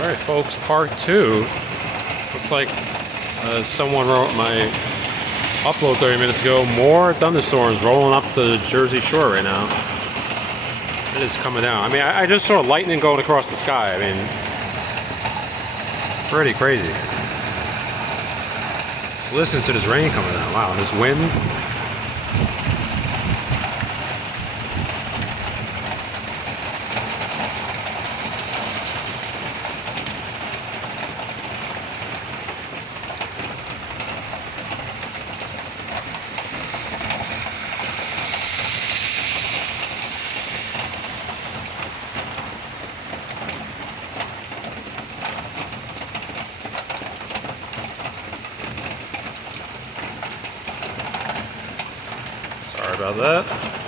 Alright folks, part 2. Looks like someone wrote my upload 30 minutes ago, more thunderstorms rolling up the Jersey Shore right now. It is coming down. I mean, I just saw lightning going across the sky. I mean, pretty crazy. Listen to this rain coming down. Wow, this wind. Sorry about that.